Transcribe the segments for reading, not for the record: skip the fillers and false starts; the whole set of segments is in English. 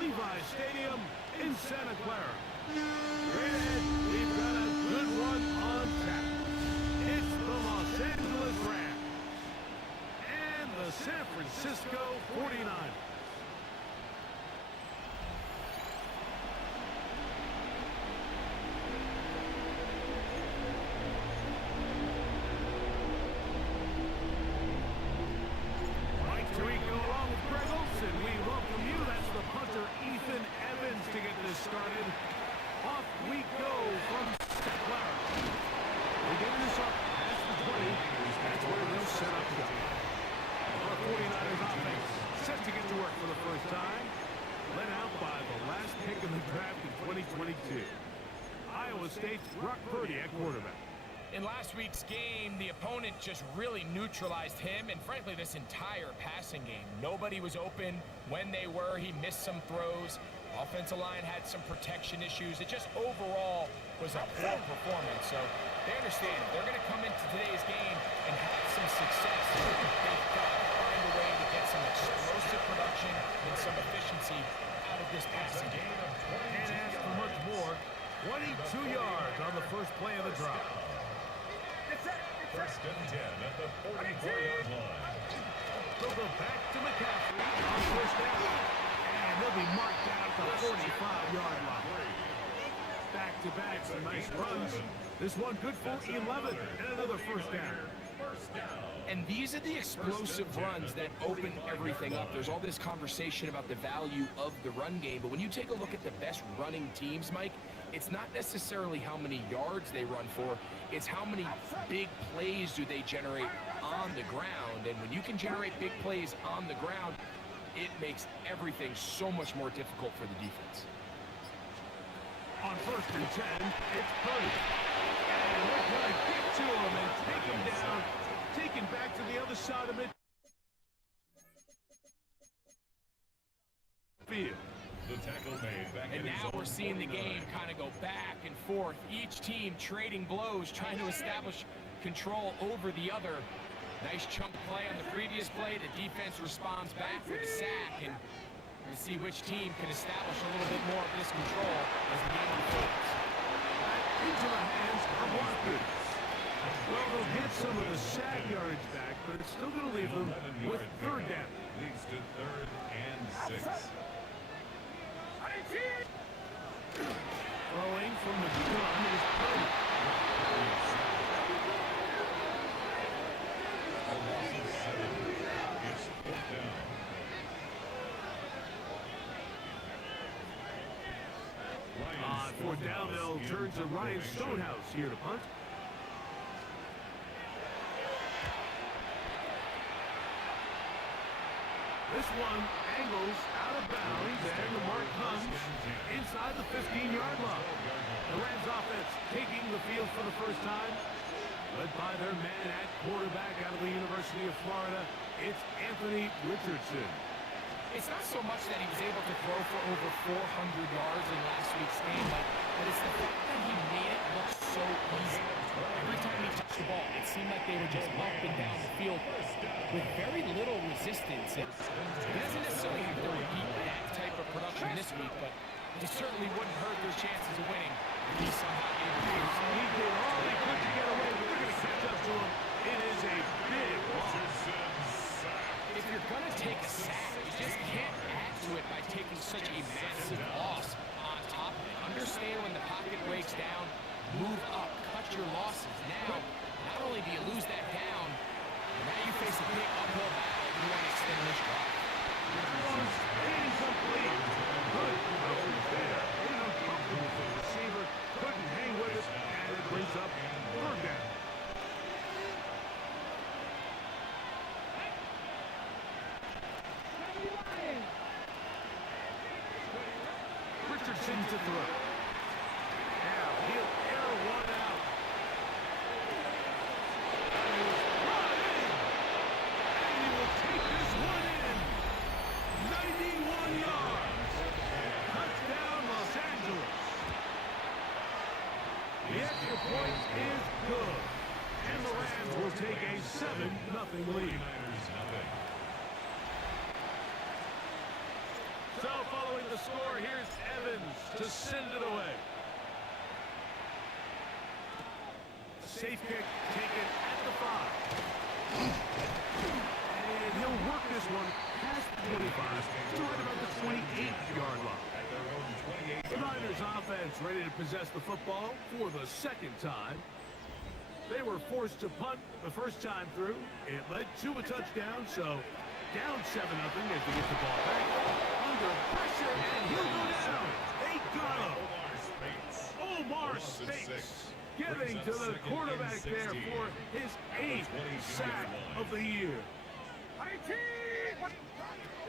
Levi's Stadium in Santa Clara. Granted, we've got a good one on tap. It's the Los Angeles Rams and the San Francisco 49ers. And we welcome you. That's the punter, Ethan Evans, to get this started. Off we go from Santa Clara. They get this up past the 20. That's where they'll set up shop. The 49ers offense set to get to work for the first time. Led out by the last pick in the draft in 2022. Iowa State's Brock Purdy at quarterback. In last week's game, the opponent just really neutralized him and, frankly, this entire passing game. Nobody was open. When they were, he missed some throws. Offensive line had some protection issues. It just overall was a poor performance. So they understand if they're going to come into today's game and have some success, they've got to find a way to get some explosive production and some efficiency out of this passing game. Can't ask for much more. 22 yards on the first play of the drive. First and 10 at the 44-yard line. They'll go back to McCaffrey on first down. And they'll be marked down at the 45-yard line. Back-to-back, some nice runs. This one good for 11 and another first down. And these are the explosive runs that open everything up. There's all this conversation about the value of the run game, but when you take a look at the best running teams, Mike, it's not necessarily how many yards they run for, it's how many big plays do they generate on the ground. And when you can generate big plays on the ground, it makes everything so much more difficult for the defense. On first and 10, it's Purdy. And they're going to get to him and take him down. Taken back to the other side of midfield. The tackle made back and now we're seeing the game kind of go back and forth. Each team trading blows, trying to establish control over the other. Nice chunk play on the previous play. The defense responds back with a sack, and we're going to see which team can establish a little bit more of this control as the game unfolds. Into the hands of Watkins. Well, they'll get some of the sack yardage back, but it's still going to leave them with third down. Leads to 3rd and 6. Throwing from the gun is Purdy. On fourth down, they'll turn to Ryan Stonehouse here to punt. This one angles out of bounds, and the mark comes inside the 15-yard line. The Rams offense taking the field for the first time, led by their man at quarterback out of the University of Florida. It's Anthony Richardson. It's not so much that he was able to throw for over 400 yards in last week's game, but it's the fact that he made it look so easy. Every time he touched the ball, it seemed like they were just up and down the field with very little resistance. He doesn't necessarily have to repeat that type of production this week, but it certainly wouldn't hurt their chances of winning if he somehow able to. He did all he could to get away, but they're going to catch up to him. It is a big loss. If you're going to take a sack, you just can't add to it by taking such a massive loss on top of it. Understand when the pocket breaks down, move up, cut your losses. Now, not only do you lose that down, now you face a big uphill battle. You want to extend this drive. Incomplete. Good coverage there. Uncomfortable for the receiver. Couldn't hang with it, and it brings up third down. Richardson to throw. Now he'll air one out. And he's running. And he will take this one in. 91 yards. Touchdown, Los Angeles. The extra point is good. And the Rams will take a 7-0 lead. So following the score, here's Evans to send it away. Safe kick taken at the 5. And he'll work this one past 25 to right about the 28-yard line. The Niners offense ready to possess the football for the second time. They were forced to punt the first time through. It led to a touchdown, so down 7-0 as they get the ball back. Under pressure, and he'll go down. They got him. Omar Speights getting to the quarterback there for his 8th sack of the year.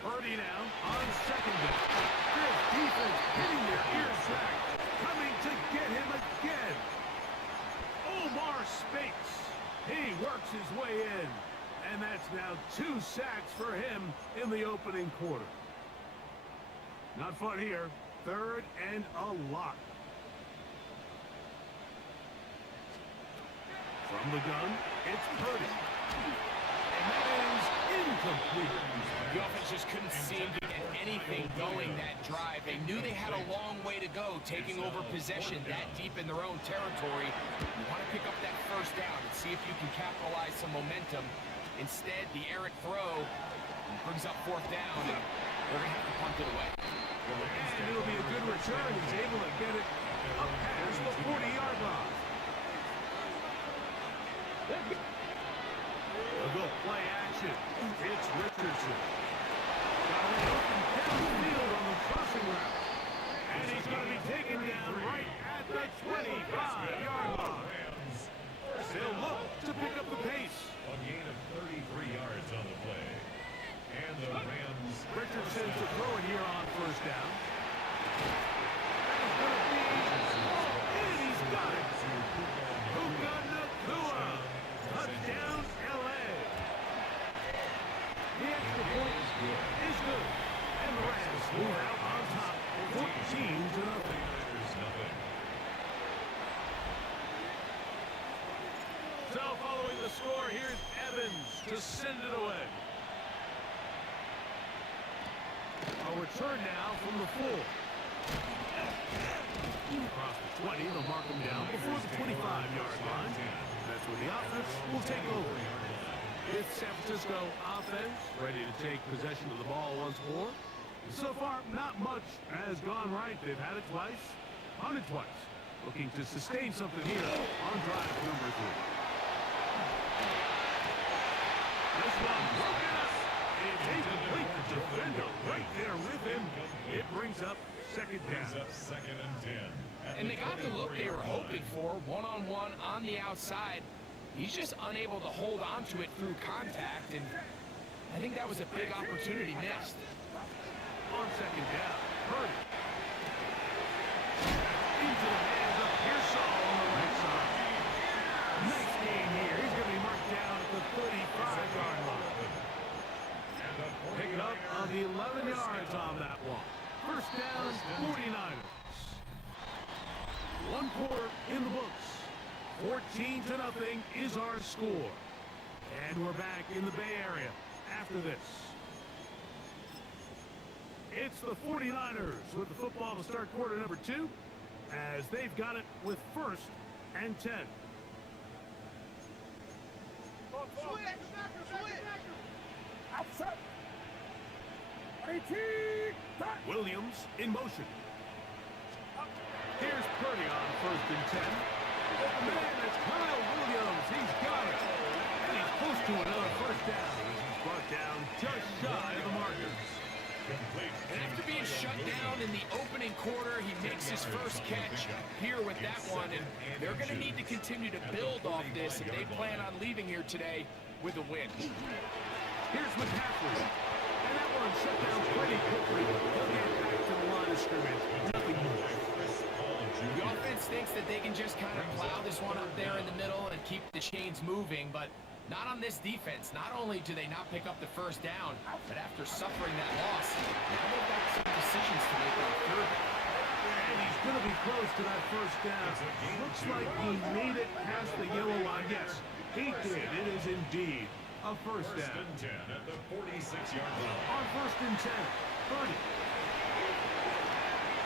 Purdy now on second down. This defense hitting their ears back, coming to get him again. Omar Speights, he works his way in, and that's now 2 sacks for him in the opening quarter. Not fun here. 3rd and a lot. From the gun, it's Purdy. And that is incomplete. The offense just couldn't seem to get anything going that drive. They knew they had a long way to go, taking over possession that deep in their own territory. You want to pick up that first down and see if you can capitalize some momentum. Instead, the errant throw brings up 4th down, and they're going to have to punt it away. And it'll be a good return. He's able to get it up past the 40-yard line. They'll go play action. It's Richardson. Got an open downfield on the crossing route. And he's going to be taken down right at the 25-yard line. They'll look to pick up the pace. A gain of 33 yards on the play. And the Rams. Richardson to throw it here on first down. That is going to be, and he's got it. Puka Nacua. Touchdown, L.A. The extra point is good. And the Rams move out on top, 14-0. So following the score, here's Evans to send it away. A return now from the 4. Across the 20, they'll mark him down before the 25-yard line. That's where the offense will take over. It's San Francisco offense ready to take possession of the ball once more. So far, not much has gone right. They've had it twice, punted twice. Looking to sustain something here on drive number 3. This one broken up. It's incomplete. The defender right there with him. It brings up 2nd down. Second and 10. And they got the look they were hoping for, one-on-one on the outside. He's just unable to hold on to it through contact, and I think that was a big opportunity missed. On 2nd down, Purdy. Into the hands of Pearsall on the right side. Nice game here. He's going to be marked down at the 35-yard line. Pick it up on the 11 yards on that one. First down, 49ers. 1 quarter in the books. 14-0 is our score. And we're back in the Bay Area after this. It's the 49ers with the football to start quarter number 2 as they've got it with 1st and 10. Williams in motion. Here's Purdy on 1st and 10. Man, it's Kyle Williams. He's got it. And he's close to another first down. He's brought down just shy of the markers. And after being shut down in the opening quarter, he makes his first catch here with that one, and they're going to need to continue to build off this if they plan on leaving here today with a win. Here's McCaffrey. And that one shut down pretty quickly. He'll get back to the line of scrimmage. Nothing more. The offense thinks that they can just kind of plow this one up there in the middle and keep the chains moving, but not on this defense. Not only do they not pick up the first down, but after suffering that loss, now they've got some decisions to make on 3rd. And he's going to be close to that first down. Looks like he made it past the yellow line. Yes, he did. It is indeed a first down. First and 10 at the 46-yard line. On 1st and 10, Purdy.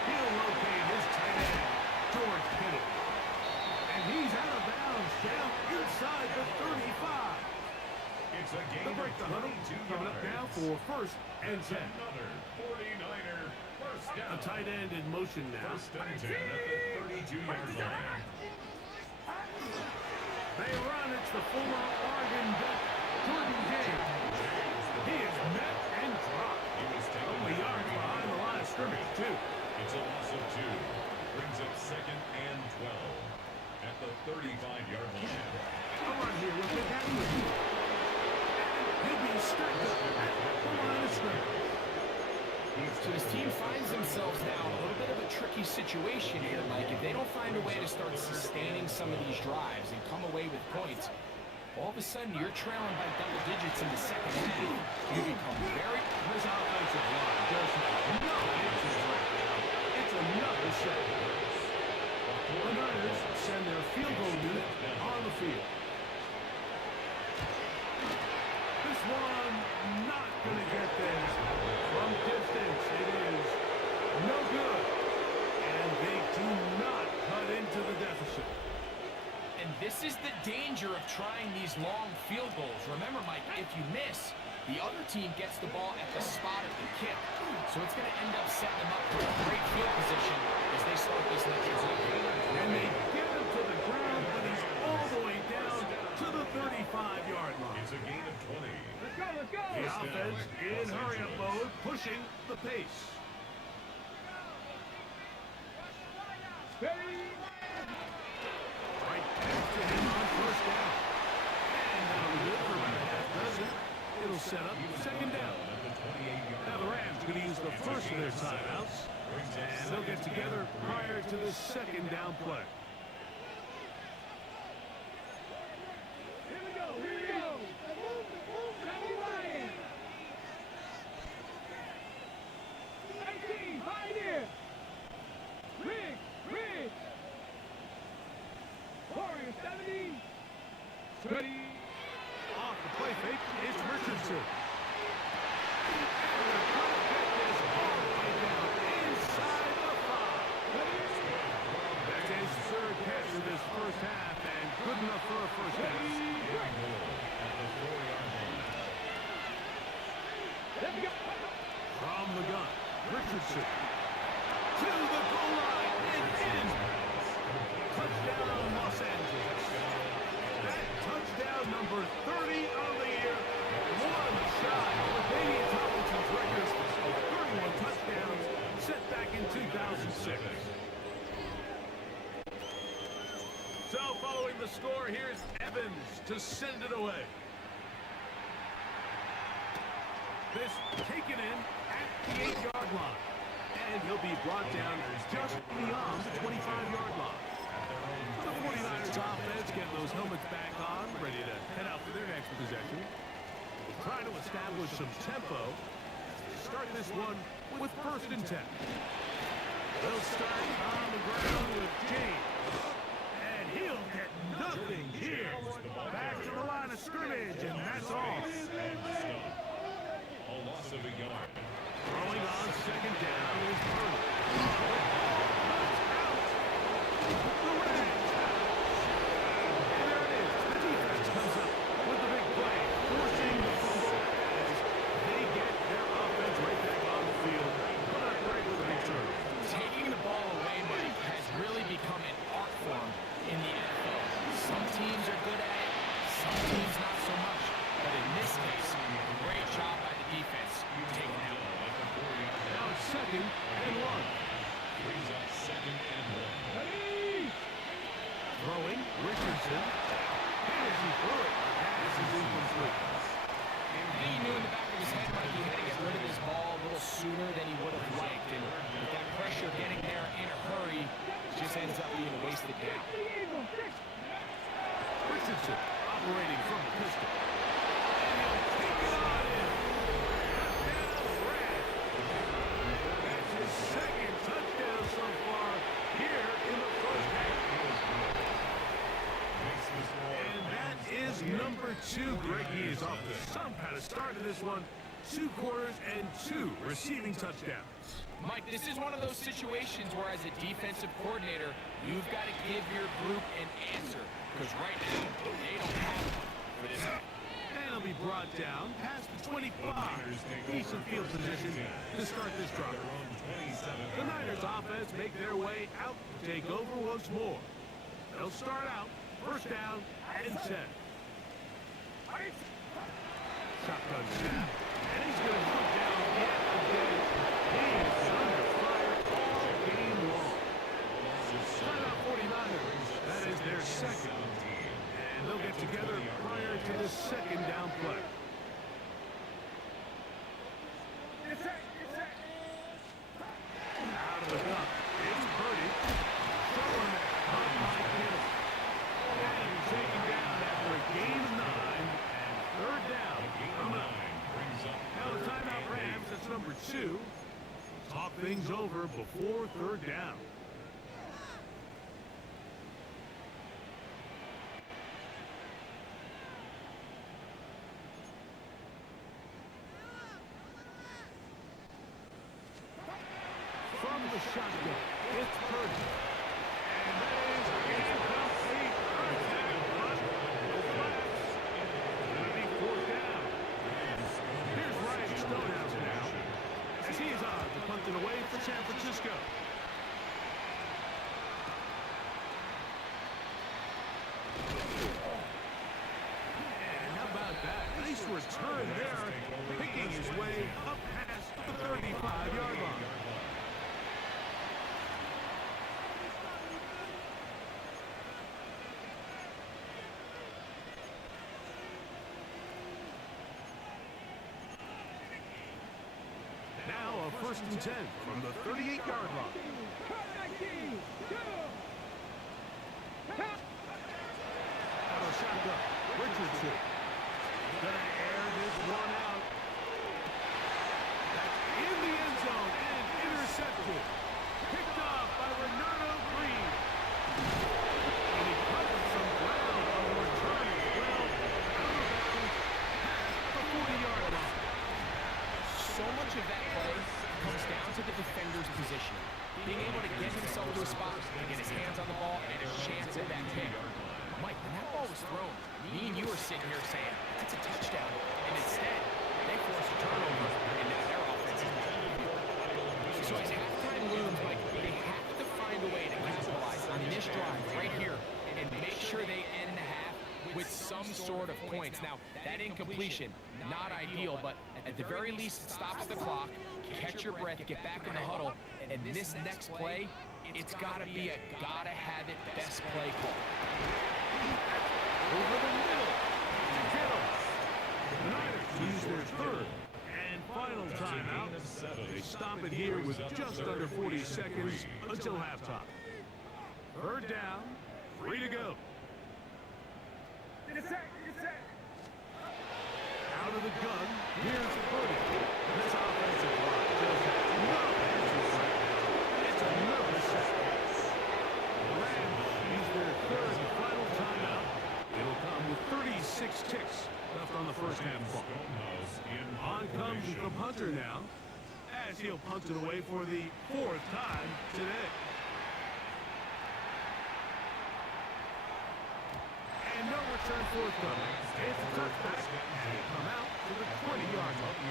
He'll locate his tight end, George Kittle. And he's out of bounds down inside the 35. It's a The gain break the of huddle 22 coming up now yards. for first and It's 10. another 49er first down. A tight end in motion now. First and 10 at the 32-yard line. They run. It's the former Oregon Duck, Jordan James. He is met and dropped. He was taken Only yards behind the line of scrimmage, too. It's a loss of 2. Brings up second and 12 at the 35-yard line. A run here with the Captain. He'll be strapped up at the line of scrimmage. So this team finds themselves now in a little bit of a tricky situation here, Mike. If they don't find a way to start sustaining some of these drives and come away with points, all of a sudden you're trailing by double digits in the second half. You become very... This offensive line does have no answers right now. It's another set. The Niners send their field goal unit on the field. This one not going to get there. From distance, it is no good. And they do not cut into the deficit. And this is the danger of trying these long field goals. Remember, Mike, if you miss, the other team gets the ball at the spot of the kick. So it's going to end up setting them up for a great field position as they start this next drive. And they get him to the ground, but he's all the way down to the 35-yard line. It's a gain of 20. The offense in hurry-up mode, pushing the pace. Right back to him on first down. And that'll be good for about a half dozen. It'll set up second down. Now the Rams going to use the first of their timeouts. And they'll get together prior to the second down play. Off the play fake is Richardson. And they're going to get this all the way down inside the 5. That's his third catch of this first half, and good enough for a first down. From the gun, Richardson to the goal line and in. Touchdown, Los Angeles. That touchdown number 30 of the year. One shy of Damian Tomlinson's record of 31 touchdowns set back in 2006. So following the score, here's Evans to send it away. This taken in at the 8-yard line. And he'll be brought down just beyond the 25-yard line. The 49ers offense getting those helmets back on, ready to head out for their next possession. Trying to establish some tempo. Start this one with first and 10. They'll start on the ground with James. And he'll get nothing here. Back to the line of scrimmage, and that's all. A loss of a yard. Throwing on second down is Purdy. The Rams have it. And there it is. The defense comes up with the big play, forcing the fumble as they get their offense right back on the field. But not great with a return. Taking the ball away, Mike, has really become an art form in the NFL. Some teams are good at it, some teams not so much. But in this case, great job by the defense taking that one. Now it's second and 1. Brings up second and 1. Throwing, Richardson. As he threw it, pass is incomplete. He knew in the back of his head, Mike, he had to get rid of this ball a little sooner than he would have liked. And with that pressure getting there in a hurry, just ends up being a wasted down. Richardson operating from the pistol. And he'll take it on in. Touchdown, Red. That's his second touchdown so far here in the first half. And that is number 2. Greg, he is off to some kind of start to this one. 2 quarters and 2 receiving touchdowns. Mike, this is one of those situations where as a defensive coordinator, you've got to give your group an answer. Because right now, they don't have one for this. And it'll be brought down past the 25. Decent field position to start this drive. The Niners offense make their way out to take over once more. They'll start out first down and 10. Shotgun snap. And he's going to put down yet again. He's under fire all game long. Timeout 49ers. That is their second. And they'll get together prior to the second down play. Out of the gun. It's Purdy. Throwing it up by Kittle. And he's taken down after a gain of 9. And third down. Now the timeout Rams, that's number 2. Talk things over before third down. From the shotgun, it's Purdy. And that is incomplete. It'll be fourth down. Here's Ryan Stonehouse now, as he is on to punt it away for San Francisco. And how about that? Nice return there, picking his way up past the 35-yard line. Now a first and 10 from the 38-yard line. Out of shotgun, Richardson. Gonna air this one out. That's in the end zone and intercepted. Picked off by Renato Green. And he covered some ground on the return as well. Out of bounds past the 40-yard line. So much of that play comes down to the defender's position. Being able to get himself to a spot and get his hands on the ball and a chance at that kick. Mike, when that ball was thrown, me and you were sitting here saying, that's a touchdown. And instead, they forced a turnover, and now their offense is down. So as halftime looms, Mike, they have to find a way to capitalize on this drive right here and make sure they end the half with some sort of points. Now, that incompletion, not ideal, but at the very least, it stops the clock, catch your breath, get back in the huddle, and this next play, it's got to be a gotta-have-it best play call. Over the middle to Kittle. The Niners use their third and final timeout. They stop it here with just under 40 seconds until halftime. Third down, free to go. Out of the gun, here's Purdy. This offensive line just has no answers right now. It's a nervous set. The Rams use their third and final timeout. It'll come with 36 ticks left on the first half clock. On comes the punter now, as he'll punt it away for the 4th time today. And no return forthcoming. It's a touchback, and they come out to the 20-yard line.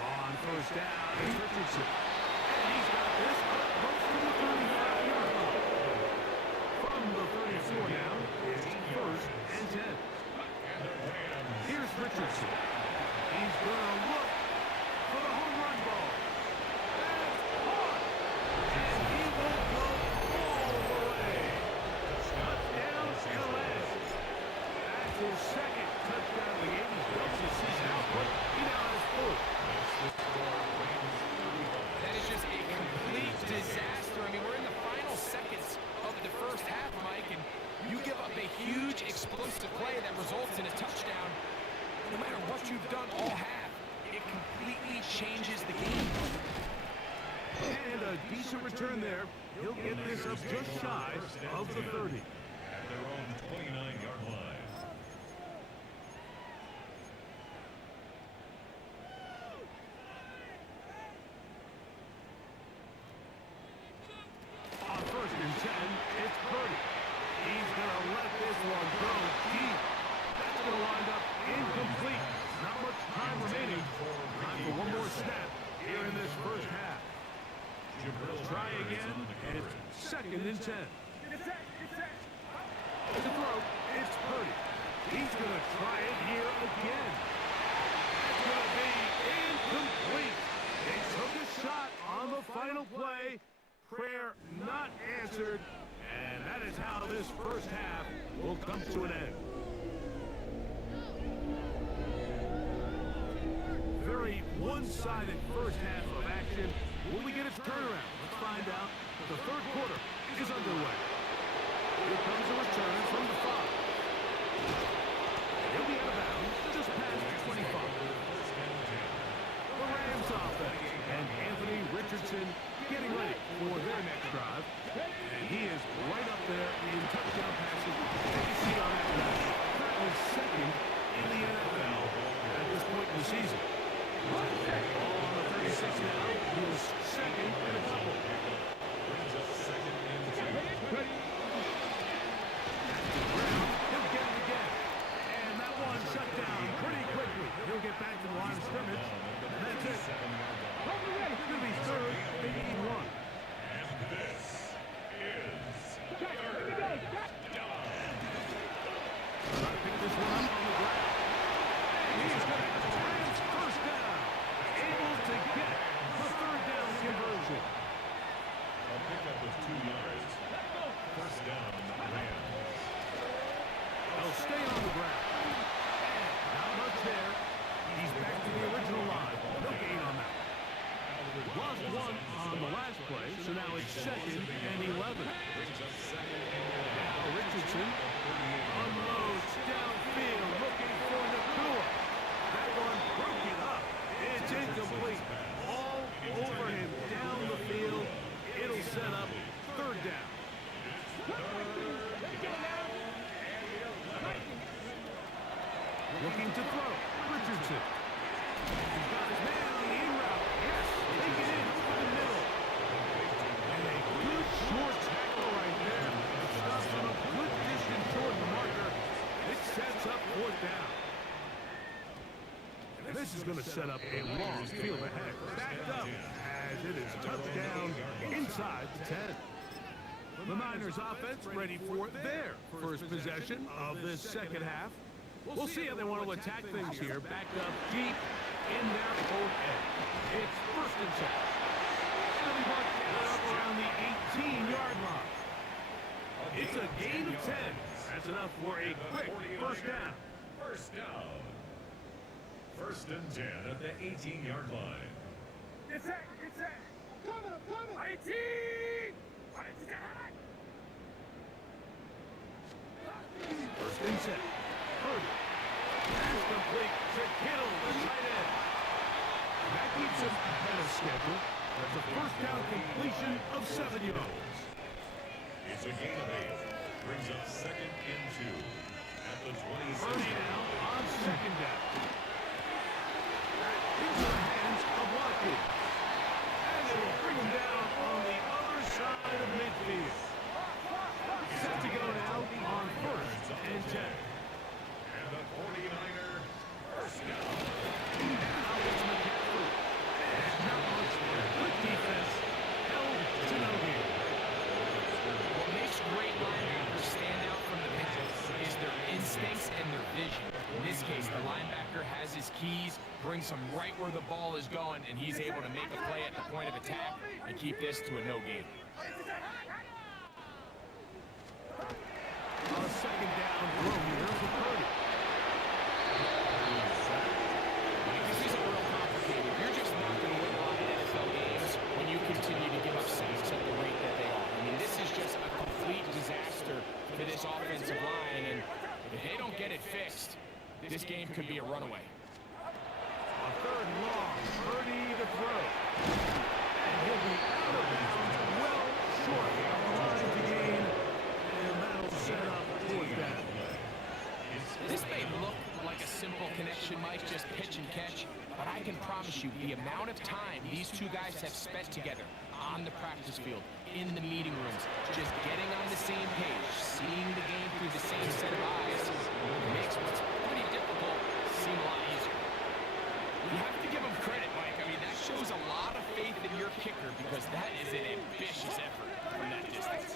On first down, it's Richardson. And he's got this up close to the 35-yard line. From the 34 now, it's first and 10. Here's Richardson. He's going to look for the home run ball. That's caught. And he will go all the way. Touchdown, LS. That's his second touchdown of the game. He's doubled his season output. He now has 4. That is just a complete disaster. I mean, we're in the final seconds of the first half, Mike, and you give up a huge explosive play that results in a touchdown. No matter what you've done all half, it completely changes the game. And a decent return there. He'll get this up just shy of the 30. At their own 10. To throw, it's Purdy. He's going to try it here again. It's going to be incomplete. They took a shot on the final play. Prayer not answered. And that is how this first half will come to an end. Very one-sided first half of action. Will we get a turnaround? Let's find out. The third quarter is underway. Here comes a return from the 5. He'll be out of bounds just past the 25. The Rams offense and Anthony Richardson getting ready for their next drive. And he is right up there in touchdown passes. As you see on that list, currently second in the NFL at this point in the season. On the 36 now, he is second in a couple. Brings up second and 2. He'll get it again. And that one shut down pretty quickly. He'll get back to the line of scrimmage. And that's it. It's going to be third and 1. And this is third down. Trying to pick this one up on the ground. And he's going to have the Rams first down. Able to get the third down conversion. A pickup of 2 yards. First down, Rams. They'll stay on the ground. And not much there. He's back to the original line. No gain on that. Lost one on the last play, so now it's second and 11. Brings up second and Now Richardson unloads downfield looking for Nakua. That one broke it up. It's incomplete. All over him down the field. It'll set up third down. Looking to throw. Richardson. He's got his man on the in route. Yes, take it in over the middle. And a good short tackle right there. Stuffs him a good distance toward the marker. It sets up fourth down. And this is going to set up a long field ahead. Backed up as it is touchdown inside the 10. The Niners offense ready for their first possession of this second half. We'll see how they want to attack things here. Backed up deep in their own end. It's first and 10. They'll be marking it up around the 18-yard line. It's a gain of 10. That's enough for a quick first down. First down. First and 10 at the 18-yard line. It's it. I'm coming. 18. First and 10. Purdy. Pass complete to Kittle, the tight end. That keeps him ahead of schedule. That's a first down completion of 7 yards. It's a gain of 8. Brings up second and 2 at the 26. Purdy now on second down. Into the hands of Watkins. And it will bring him down on the other side of midfield. Set to go now on first and 10. And the 49er first down. Now it's McCaffrey. And not much there. Good defense. Held to no gain. What makes great linebackers stand out from the pack is their instincts and their vision. In this case, the linebacker has his keys, brings him right where the ball is going, and he's able to make a play at the point of attack and keep this to a no gain. On a second down throw here for Purdy. This isn't real complicated. You're just not going to win a lot of NFL games when you continue to give up sacks at the rate that they are. I mean, this is just a complete disaster for this offensive line, and if they don't get it fixed, this game could be a runaway. A third and long. Purdy to throw. And he'll be out of bounds. Well short of the line to gain. And that'll set up fourth down. This may look like a simple connection, Mike, just pitch and catch, but I can promise you the amount of time these two guys have spent together on the practice field, in the meeting rooms, just getting on the same page, seeing the game through the same set of eyes, makes what's pretty difficult seem a lot easier. You have to give them credit, Mike. I mean, that shows a lot of faith in your kicker because that is an ambitious effort from that distance.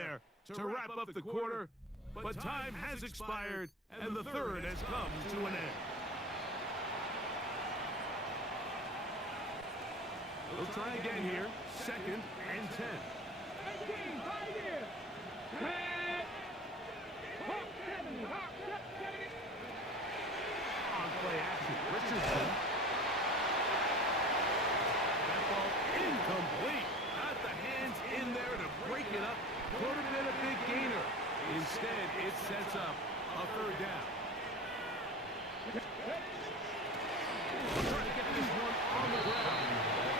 there to wrap up the quarter, but time has expired, and the third has come to an end. We'll try again here, 2nd and 10. On play action, Richardson. That ball incomplete. Got the hands in there to break it up. Could have been a big gainer. Instead, it sets up a third down. We'll try to get this one on the ground.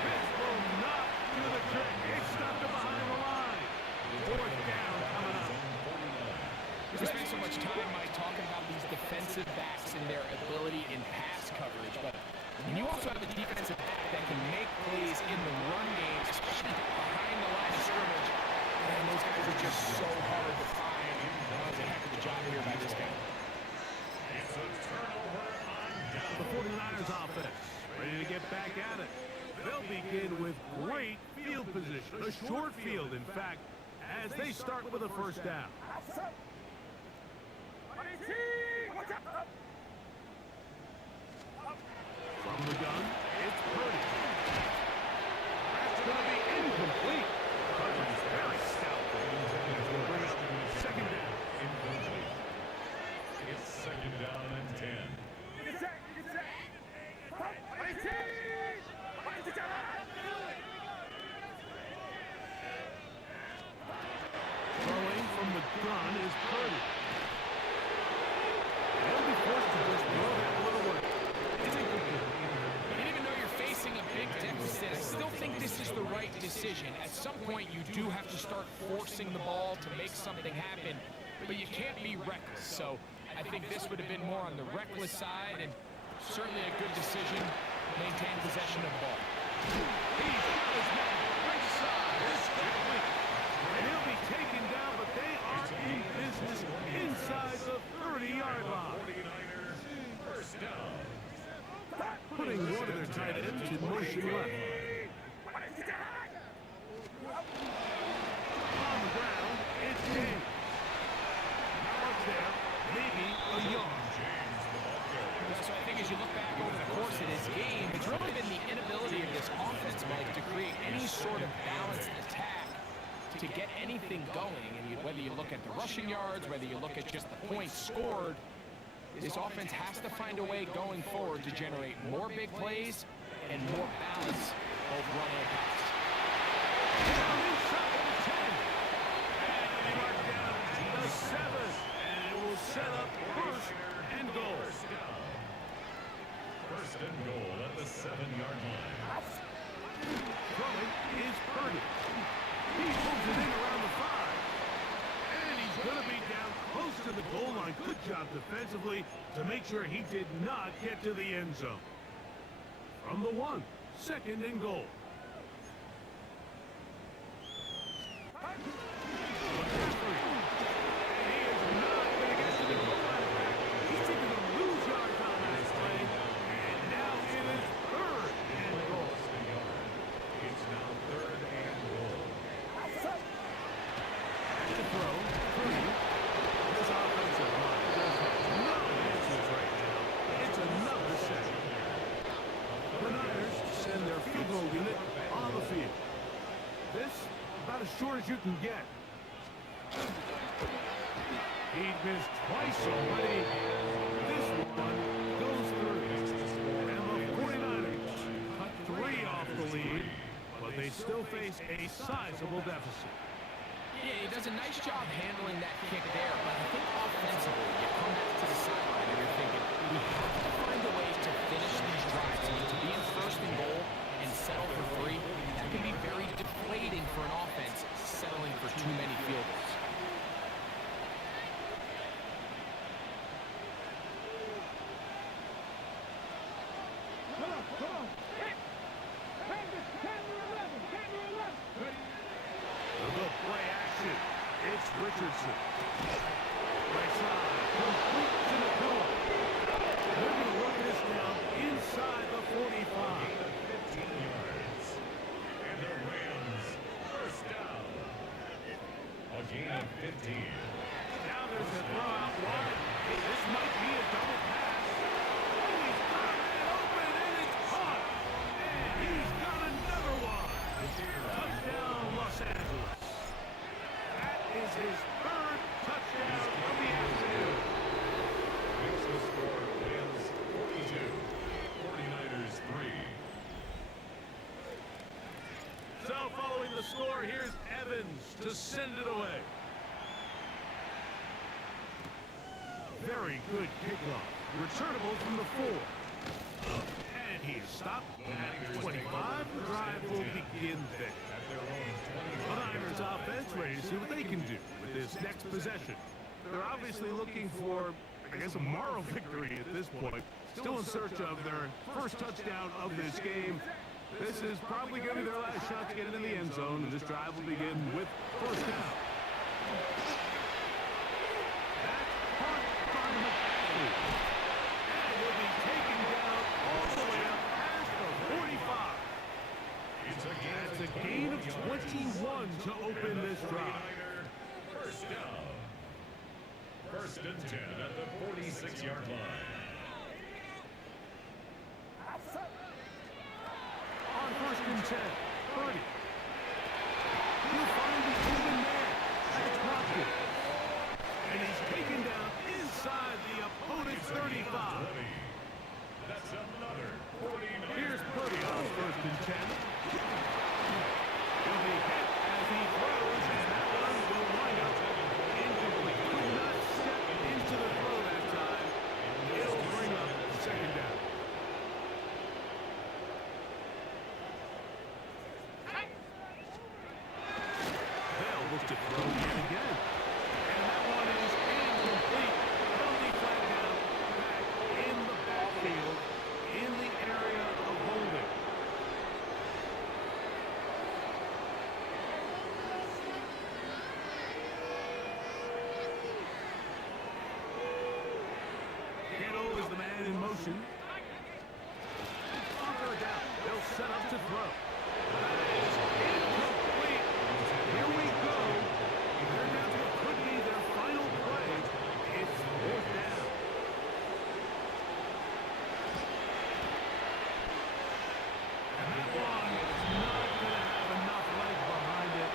This will not do the trick. It's stuck behind the line. Fourth down coming up. We spend so much time, Mike, talking about these defensive backs and their ability in pass coverage, but when you also have a defensive back that can make plays in the run game, especially behind the line of scrimmage, man, those guys are just so hard to find. That was a heck of a job here by this guy. It's a turnover on down. The 49ers offense ready to get back at it. They'll begin with great field position, a short field, in fact, as they start with a first down. From the gun, it's Purdy. That's going to be incomplete. Purdy's very stout. That's going to bring up 2nd down. Incomplete. It's 2nd down and 10. Throwing from the gun is Purdy. They'll be forced to just throw that one away. It's incomplete. And even though you're facing a big deficit, I still think this is the right decision. At some point, you do have to start forcing the ball to make something happen, but you can't be reckless. So I think this would have been more on the reckless side, and certainly a good decision. Maintain possession of the ball. He's got his man right side. This quickly. And he'll be taken down, but they are in business inside the 30-yard line. 49ers, first down. Putting one of their tight ends in motion left. On the ground, it's James. Not much there. Maybe a yard. So I think as you look back over the course of this game, it's really been the inability of this offense, Mike, to create any sort of balanced attack to get anything going. And whether you look at the rushing yards, whether you look at just the points scored, this offense has to find a way going forward to generate more big plays and more balance, both run and pass. Down inside the 10. And they mark down the 7. And it will set up 1st and goal. First and goal at the 7-yard line. Throwing is Purdy. He moves it in around the 5. And he's going to be down close to the goal line. Good job defensively to make sure he did not get to the end zone. From the 1, 2nd and goal. McCaffrey. And he is not going to get to the goal line. He's taking a lose yard on that play. And now it is 3rd and goal. It's now 3rd and goal. To throw, Purdy. This offensive line just has no answers right now. It's another sack. The Niners send their field goal unit on the field. This, about as short as you can get. He missed twice already. This one goes through. And the 49ers cut 3 off the lead, but they still face a sizable deficit. Yeah, he does a nice job handling that kick there, but I think offensively, you come back to the sideline and you're thinking, we have to find a way to finish these drives. I mean, to be in 1st and goal and settle for 3, that can be very deflating for an offense settling for too many field goals. They'll go play action. It's Richardson. Right side. Complete to the goal. So following the score, here's Evans to send it away. Very good kickoff. Returnable from the 4. And he is stopped at 25. The drive will begin there. The Niners offense ready to see what they can do with this next possession. They're obviously looking for, I guess, a moral victory at this point. Still in search of their first touchdown of this game. This is probably going to be their last shot to get into the end zone, and this drive will begin with first down. That's punt from McCaffrey. And will be taken down all the way up past the 45. That's a gain of 21 to open this drive. First down. First and 10 at the 46-yard line. On first and 10, Purdy. He'll find the open man. That's Hopkins. And he's taken down inside the opponent's 35. That's another 49. Here's Purdy on first and 10. He'll be hit as he throws, and that one will wind up incomplete. Could not step into the throw that time. It'll bring up second down. Bell looks to throw yet again. And that one is incomplete. Penalty flag down back in the backfield in the area of holding. Kittle is the man in motion. On third down, they'll set up to throw. That is incomplete. Here we go. They're down to what could be their final play. It's fourth down. And that one is not going to have enough leg behind it.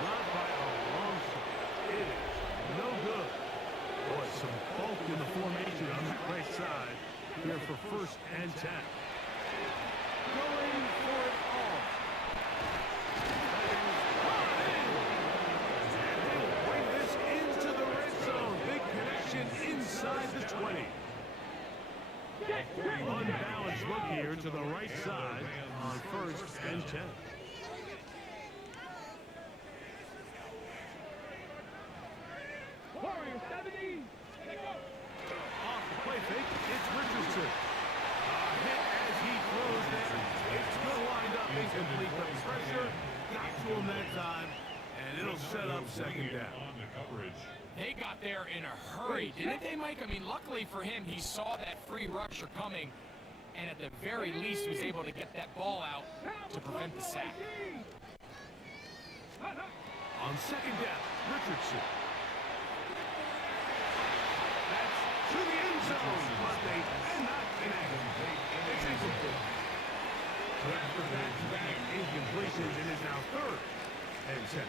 Not by a long shot. It is no good. Boy, some bulk in the formation on that right side here for first and 10. Going for it all. That is caught in. And they will bring this into the red zone. Big connection inside the 20. Unbalanced look here to the right side on first and 10. Warrior 70. Off the play fake, it's Richardson. Hit as he throws there. It's going to wind up incomplete. The pressure got to him that time, and it'll set up second down. On the coverage. They got there in a hurry, didn't they, Mike? I mean, luckily for him, he saw that free rusher coming, and at the very least was able to get that ball out to prevent the sack. On second down, Richardson. That's to the end zone, but they cannot connect. It's incomplete. After back-to-back incompletions, it is now third and 10.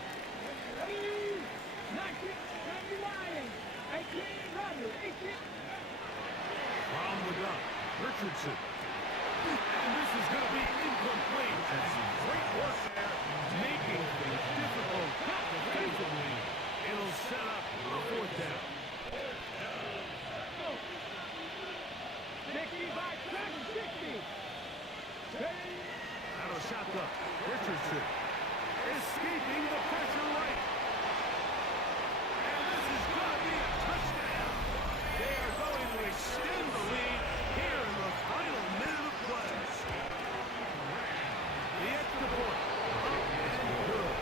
From the gun, Richardson. And this is going to be incomplete. Great work there, making things difficult defensively. It'll set up a fourth down. Out of shotgun, Richardson escaping the pressure right. And this is going to be a touchdown. They are going to extend the lead here in the final minute of play. The extra point, up and good.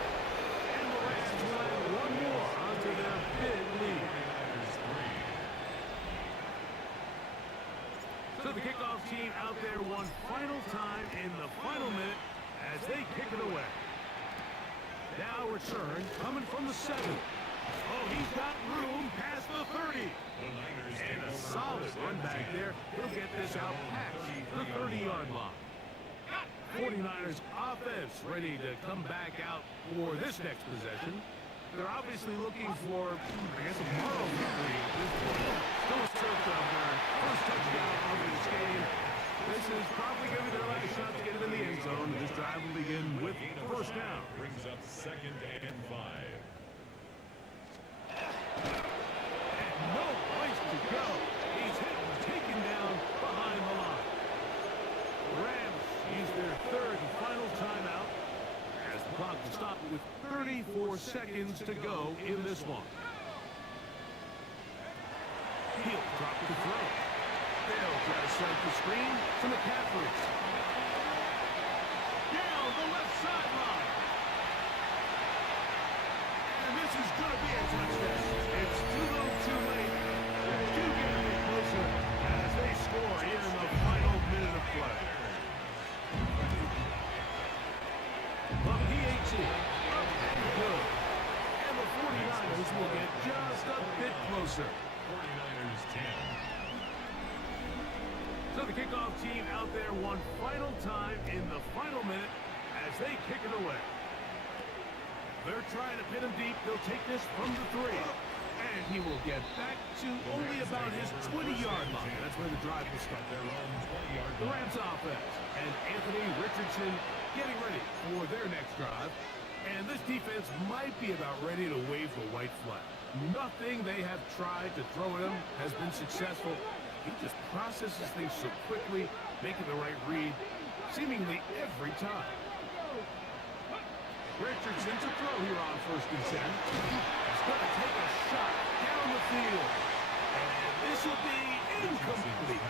And the Rams will add one more onto their big lead. So the kickoff team out there one final time in the final minute as they kick it away. Now return coming from the 7. Oh, he's got room past the 30. And a solid run back there. He'll get this out past the 30-yard line. 49ers offense ready to come back out for this next possession. They're obviously looking for, I guess, a moral victory at this point. Still a search of their first touchdown of this game. This is probably going to be their last shot to get it in the end zone. This drive will begin with first down. Brings up 2nd and 5. And no place to go. He's hit and taken down behind the line. Rams use their 3rd and final timeout as the clock will stop with 34 seconds to go in this one. He'll drop the throw. They'll try to set the screen to McCaffrey. Down the left sideline. And this is going to be a touchdown. It's too little too late. They do get a bit closer as they score here in the final minute of play. From PAT, up and good. And the 49ers will get just a bit closer. 49ers 10. So the kickoff team out there one final time in the final minute as they kick it away. They're trying to pin him deep. They'll take this from the 3. And he will get back to only about his 20-yard line. That's where the drive will start. Their own 20-yard The line. Rams offense and Anthony Richardson getting ready for their next drive. And this defense might be about ready to wave the white flag. Nothing they have tried to throw at him has been successful. He just processes things so quickly, making the right read, seemingly every time. Richardson to throw here on 1st and 10. He's going to take a shot down the field. And this will be incomplete.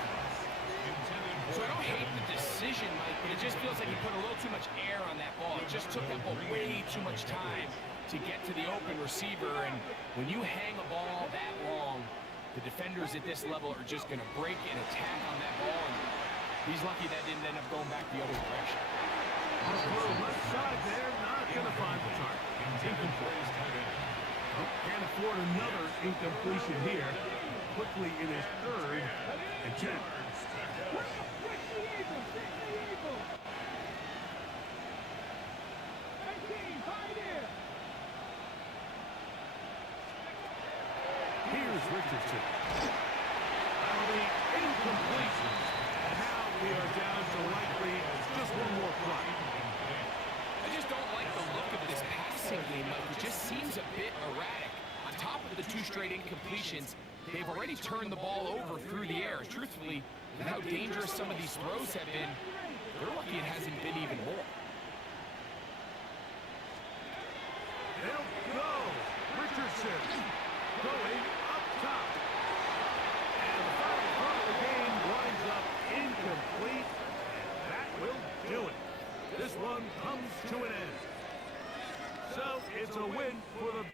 So I don't hate the decision, Mike, but it just feels like he put a little too much air on that ball. It just took that ball way too much time to get to the open receiver. And when you hang a ball that long, the defenders at this level are just going to break and attack on that ball. And he's lucky that didn't end up going back the other direction. Left side there, not going to find the target. Incomplete. Oh, can't afford another incompletion here. Quickly in his 3rd and 10. Here's Richardson. That'll be incomplete. And now we are down to likely just one more play. I just don't like the look of this passing game, Mike. It just seems a bit erratic. On top of the 2 straight incompletions, they've already turned the ball over through the air. Truthfully, with how dangerous some of these throws have been, they're lucky it hasn't been even more. They'll go. Richardson going up top. And the final throw of the game winds up incomplete. And that will do it. This one comes to an end. So it's a win for the